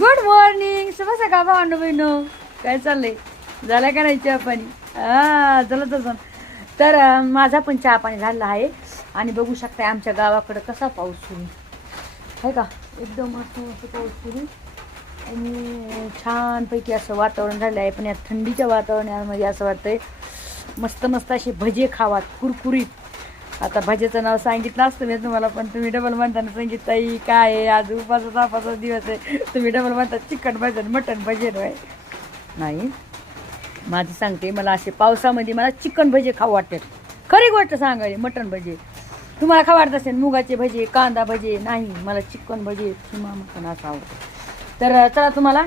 Good morning, शुभ सकाळ भावांनो बहिणो. काय चाललंय? झालं का नाही चहा पाणी? चला तसं तर माझा पण चहा पाणी झालेला आहे. आणि बघू शकताय आमच्या गावाकडं कसा पाऊस सुरू आहे का. एकदम असं पाऊस सुरू आणि छानपैकी असं वातावरण झालं आहे. पण या थंडीच्या वातावरणामध्ये असं वाटतंय मस्त मस्त असे भजे खावात कुरकुरीत. आता भजेचं नाव सांगितलं असतं मी तुम्हाला, पण तुम्ही डबल म्हणताना सांगितलं ताई काय आहे आज उपासाचा दिवस आहे, तुम्ही डबल म्हणता चिकन भजन मटन भजे नाही. माझी सांगते मला असे पावसामध्ये मला चिकन भजे खाऊ वाटतात. खरी गोष्ट सांगायची मटन भजे तुम्हाला खाऊ वाटत असेल, मुगाचे भजे कांदा भजे नाही, मला चिकन भजे किंवा मटन असं आवडतं. तर चला तुम्हाला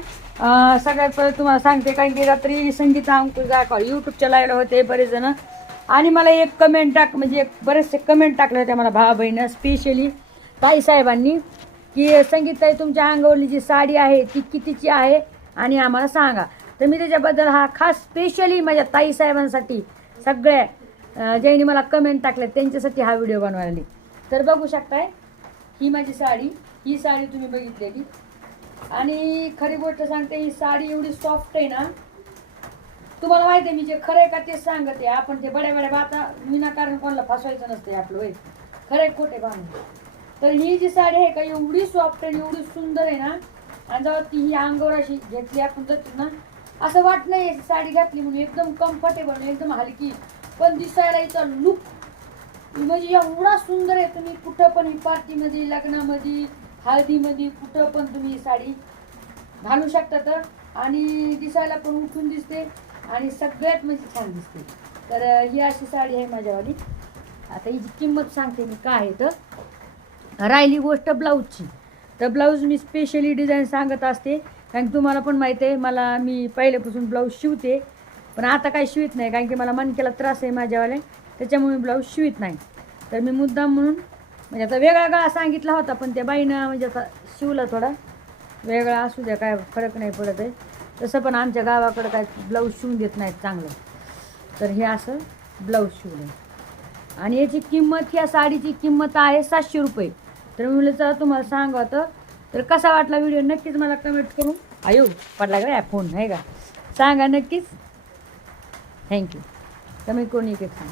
सगळ्यात पहिले तुम्हाला सांगते, कारण की रात्री संगीता अंकुश गायकवाड यूट्यूबच्या लाईव्हला होते बरेच जण. आणि मला एक कमेंट म्हणजे बरेचसे कमेंट टाकले होते मला भावा बहिणं, स्पेशली ताईसाहेबांनी, की संगीताई तुमच्या अंगावरली जी साडी आहे ती कितीची आहे आणि आम्हाला सांगा. तर मी त्याच्याबद्दल हा खास स्पेशली माझ्या ताईसाहेबांसाठी सगळ्या ज्यांनी मला कमेंट टाकले त्यांच्यासाठी हा व्हिडिओ बनवायला. तर बघू शकताय ही माझी साडी, ही साडी तुम्ही बघितलेली. आणि खरी गोष्ट सांगते, ही साडी एवढी सॉफ्ट आहे ना, तुम्हाला माहिती आहे मी जे खरं आहे का तेच सांगते. आपण ते बड्या बड्या बाता विनाकारण कोणाला फसवायचं नसते आपलं वय, खरे खोटे बांधून. तर ही जी साडी आहे का एवढी सॉफ्ट आणि एवढी सुंदर आहे ना, आणि जेव्हा ती ही अंगावर अशी घेतली आपण जातो ना, असं वाट नाही साडी घातली म्हणून, एकदम कम्फर्टेबल एकदम हलकी, पण दिसायला हिचा लुक म्हणजे एवढा सुंदर आहे. तुम्ही कुठं पण पार्टीमध्ये लग्नामध्ये हळदीमध्ये कुठं पण तुम्ही ही साडी घालू शकता. तर आणि दिसायला पण उठून दिसते आणि सगळ्यात म्हणजे छान दिसते. तर ही अशी साडी आहे माझ्यावाली. आता हिची किंमत सांगते मी काय आहे. तर राहिली गोष्ट ब्लाऊजची, तर ब्लाऊज मी स्पेशली डिझाईन सांगत असते, कारण तुम्हाला पण माहिती आहे मला मी पहिल्यापासून ब्लाऊज शिवते, पण आता काही शिवत नाही कारण की मला मणक्याला त्रास आहे माझ्यावाले, त्याच्यामुळे ब्लाऊज शिवत नाही. तर मी मुद्दाम म्हणून म्हणजे आता वेगळा गळा सांगितला होता, पण त्या बाईनं म्हणजे आता शिवला थोडा वेगळा, असू द्या काय फरक नाही पडत आहे. तसं पण आमच्या गावाकडं काय ब्लाऊज शिवून देत नाहीत चांगलं. तर हे असं ब्लाऊज शिवलं आणि याची किंमत, ह्या साडीची किंमत आहे 700 रुपये. तर मी म्हणलं चला तुम्हाला सांगतं. तर कसा वाटला व्हिडिओ नक्कीच मला कमेंट करून आयो पडला का फोन आहे का सांगा नक्कीच. थँक्यू. तर मी कोणी एक सांग